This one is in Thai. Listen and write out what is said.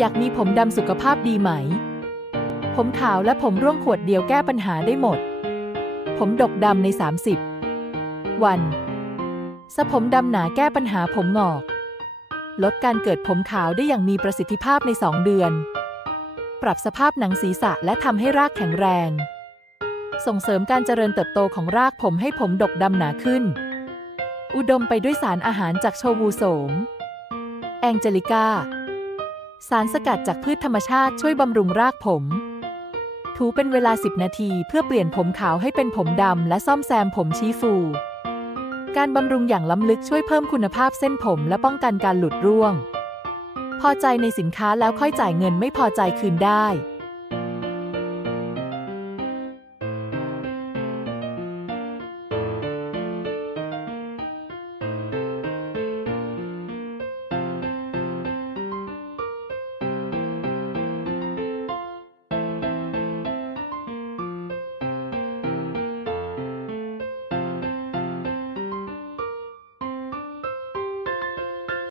อยากมีผมดำสุขภาพดีไหม ผมขาวและผมร่วงขวดเดียวแก้ปัญหาได้หมด ผมดกดำใน 30 วัน สะผมดำหนาแก้ปัญหาผมงอก ลดการเกิดผมขาวได้อย่างมีประสิทธิภาพใน 2 เดือน ปรับสภาพหนังศีรษะและทำให้รากแข็งแรง ส่งเสริมการเจริญเติบโตของรากผมให้ผมดกดำหนาขึ้น อุดมไปด้วยสารอาหารจากโชวูโสม แองเจลิก้า สารสกัดจากพืชธรรมชาติช่วยบำรุงรากผม ถูเป็นเวลา 10 นาทีเพื่อเปลี่ยนผมขาวให้เป็นผมดำและซ่อมแซมผมชี้ฟู การบำรุงอย่างล้ำลึกช่วยเพิ่มคุณภาพเส้นผมและป้องกันการหลุดร่วง พอใจในสินค้าแล้วค่อยจ่ายเงินไม่พอใจคืนได้